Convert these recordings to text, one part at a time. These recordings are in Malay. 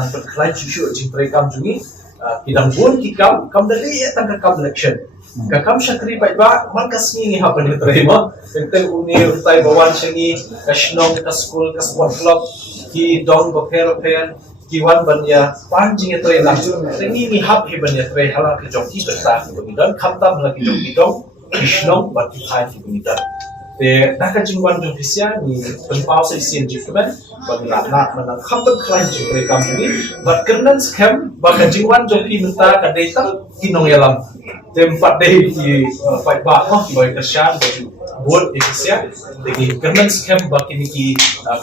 nang berkelain cucu jing perekam jungi kidang bun kam dari tangka kam election kakam syakri baik man kasni ni hapan ni terima tentang uni utai bawan sini kasnong ka school ka sport club ki dong baper ki wan banya panjing itu yang ini hap hebanya tre halal ke joki berta kemudian kamtam lagi joki dong kasnong bagi hai kemudian nak jingwan jong fisia ni penpau sa isian jikuman bagla nak menang kampan klain jing rekam ini bat kernan scam baga jingwan jong pi minta ka data kinong yalam tempat deh ki fight ba ki boy kersan baju buat fisia degi kernan scam baki ni ki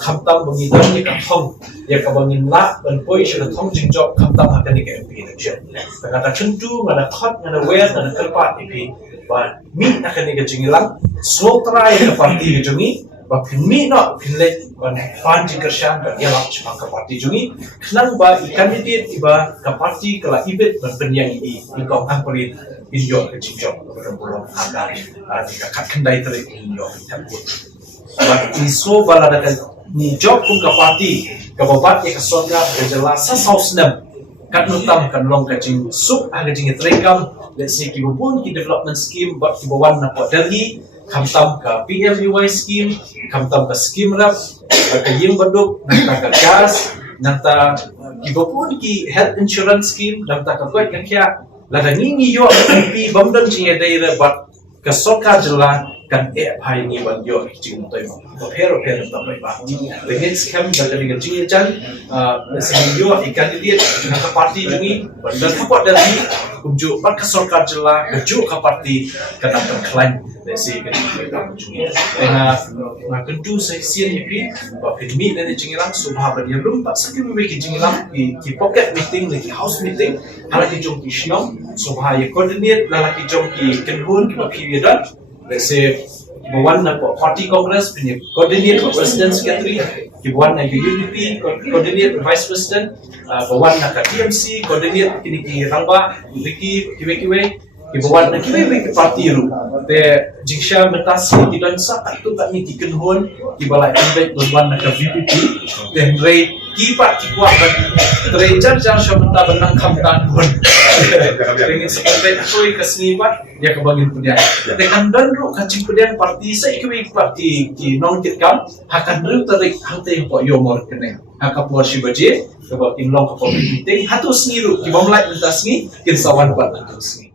kamtam bangidam ni ka thong ya ka bangin la ban poi shira thong jing job kamtam ha ni ka mp election kata chentu ngada thot ngada wer ngada kerpat ipi ba mi akan ni ka jingilang slow try ke parti ke jungi ba mi no pinle ban fan ji kersan ba ya lak chma ka parti jungi knang ba I candidate iba ka parti kala ibet ban penyang I ko ang pari inyo ke jingjok ba bolong agar ka kendai tere inyo temput ba iso bala da ni job kum ka parti ka babat ya ka songa jelas sa sausnam kat nutam kan long ka jing sup aga jing trekam let's say ki bubun ki development scheme ba ki bawan na po Delhi kamtam ka PMUY scheme kamtam ka scheme rap ka yim baduk nanta ka gas nanta ki bubun ki health insurance scheme nanta ka koi ka kya lada ngi yo MP bamdan jing daira ba ka soka jela kan phai ni ban yo jing toy ba phero ta bai ba the hits kam da ga jing chan lesing yo candidate ka party jungi bandar support dari kunjuk ba ka sorkar jela ka ju ka party ka nam klain lesi ka jungi na kentu section ipi ba pidmi na jing lang subha ba dia belum tak sakit me ki jing lang ki pocket meeting ki house meeting hala ki jong ki shnong subha ye coordinate la ki jong ki kenhun ki period let's say Bawan na party congress punya coordinate president secretary kibuan na UUP coordinate vice president bawan na ka TMC coordinate kini ki rangba wiki kiwe kibuan na kiwe party ru te jingsha metasi kidan sa tu tak ni kikenhon kibala invite bawan na ka VPP then rate kipat kikuat dan treasure jar syamta benang kamtan hon ingin seperti koi kesnipat dia kebangin punya dengan dan ru kacing punya parti saya kiwi parti ki non kitkam akan ru tarik hante po yo mor kene aka por si baje kebab inlong ka public meeting hatu sniru ki bomlai mentas ni kin sawan pat hatu sni